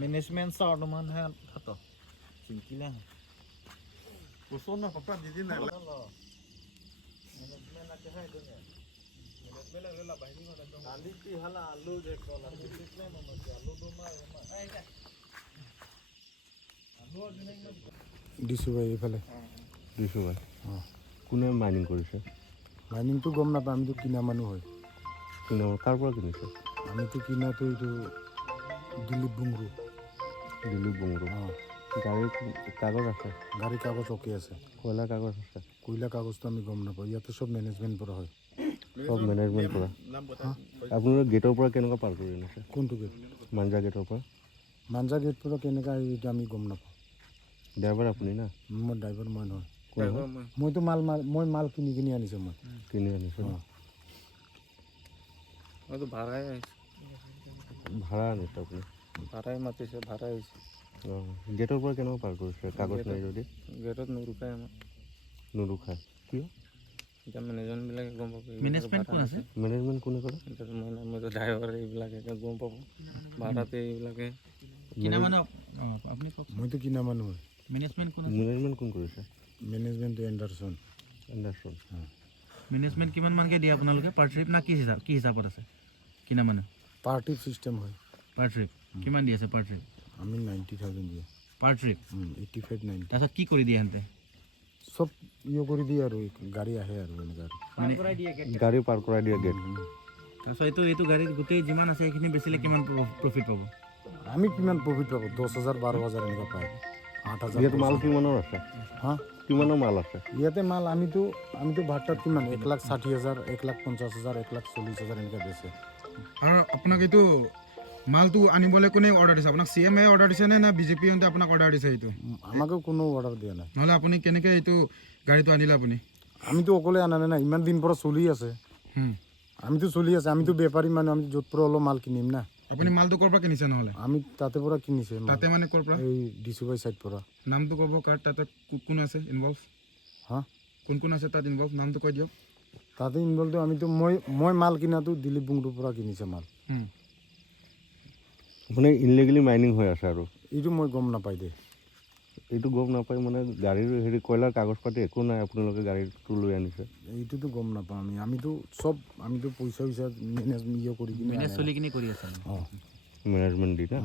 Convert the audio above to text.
Management sound मन है खतो सिंकिला कुसों ना पापा दीदी ना मैनेजमेंट आके है तो मैनेजमेंट ले ला भाई नहीं तो आलू की हला आलू देखो ला मैनेजमेंट में आलू दो मा দিছোঁ ভাই এইফালে দিছোঁ ভাই অঁ কোনে মাইনিং কৰিছে মাইনিংটো গম নাপাওঁ আমিতো কিনা মানুহ হয় কিনা কাৰ পৰা কিনিছে আমিতো কিনাটো এইটো দিলীপ বুংৰু দিলীপ বংৰু অঁ গাড়ীৰ কাগজ আছে গাড়ী কাগজ অ'কে আছে কয়লা কাগজ আছে কয়লা কাগজটো আমি গম নাপাওঁ ইয়াতে চব মেনেজমেণ্ট পৰা হয় সব মেনেজমেণ্ট পৰা नाम बता আপোনালোকে গেটৰ পৰা কেনেকুৱা পাৰ কৰি আনিছে কোনটো গেট মাঞ্জা গেটৰ পৰা মাঞ্জা গেট পৰা কেনেকুৱা এইটো আমি গম নাপাওঁ ড্ৰাইভাৰ আপুনি না মই ড্ৰাইভাৰ মই নহয় কোন হয়? মইতো মই মাল কিনি আনিছোঁ মই কিনি আনিছে অঁ वो तो भाड़ा है ভাড়া আনিছে আপুনি भाड़ा ही मत से भाड़ा है অঁ গেটৰ পৰা কেনেকুৱা পাৰ কৰিছে কাগজ নাই যদি गेटत नहीं रुका है নুৰুখায় কিয় এটা মেনেজমেন্ট বিলাকে গম পাব মেনেজমেন্ট কোন আছে মেনেজমেণ্ট কোনে কৰে এটা মই তো ড্ৰাইভাৰ এইবিলাকে গম পাব ভাড়াতে এইবিলাকে কিনা মানুহ আপুনি কওক মইতো কিনা মানুহ হয় মেনেজমেন্ট কোন আছে মেনেজমেণ্ট কোন কৰিছে মেনেজমেণ্টটো এণ্ডাৰছন এণ্ডাৰছন মেনেজমেন্ট কিমান মানকে দিয়ে আপোনালোকে পাৰ ট্ৰিপ না কি হিচাপত আছে কিনা মানুহ পাৰ্টি চিষ্টেম হয় পাৰ ট্ৰিপ কিমান দি আছে পাৰ ট্ৰিপ আমি 90,000 দিয়ে পাৰ ট্ৰিপ 85 90 তাৰপিছত কি কৰি দিয়ে সিহঁতে চব ইয়ে কৰি দিয়ে আৰু গাড়ী আহে আৰু এনেকুৱা গাড়ী পাৰ কৰাই দিয়ে গেট তাৰপিছত এইটো গাড়ীত গোটেই যিমান আছে সেইখিনি বেচিলে কিমান প্ৰফিট পাব আমি কিমান প্ৰফিট পাব 10,000 12,000 এনেকুৱা পায় 8,000 ইয়াত মাল কিমানৰ আছে হা কিমানৰ মাল আছে ইয়াতে মাল আমিতো ভাড়াত কিমান 1,60,000 1,50,000 1,40,000 এনেকুৱা বেচে আৰু আপোনাক এইটো মালটো আনিবলৈ কোনে অৰ্ডাৰ দিছে আপোনাক CMA অৰ্ডাৰ দিছে নে বিজেপি এন্তে আপোনাক অৰ্ডাৰ দিছে এইটো আমাকে কোনো অৰ্ডাৰ দিয়া নাই নহলে আপুনি কেনেকৈ এইটো গাড়ীটো আনিলে আপুনি আমিতো অকলে আনা নাই না ইমান দিন পৰা চলি আছে আমিতো চলি আছে আমিতো বেপাৰী মানুহ আমি য'ত পৰা অলপ মাল কিনিম না আপুনি মালটো ক'ৰ পৰা কিনিছে নহ'লে আমি তাতে পৰা কিনিছে মাল। তাতে মানে ক'ৰ পৰা এই ডিচুবাই চাইড পৰা নামটো ক'ব কাৰ তাতে কোন আছে ইনভলভ হা কোন আছে তাত ইনভলভ নামটো কৈ দিয়ক তাতে ইনভলভটো আমিতো মই মাল কিনাটো দিলীপ বুংটোৰ পৰা কিনিছে মাল আপুনি ইনলিগেলি মাইনিং হৈ আছে আৰু এইটো মই গম নাপাই দে এইটো গম নাপায় মানে গাড়ীৰ হেৰি কয়লাৰ কাগজ পাতি একো নাই আপোনালোকে গাড়ীটো লৈ আনিছে এইটোতো গম নাপাওঁ আমিতো পইচা ইয়ে কৰি কিনে মেনেজ চলি কিনে কৰি আছে অঁ মেনেজমেণ্ট দি না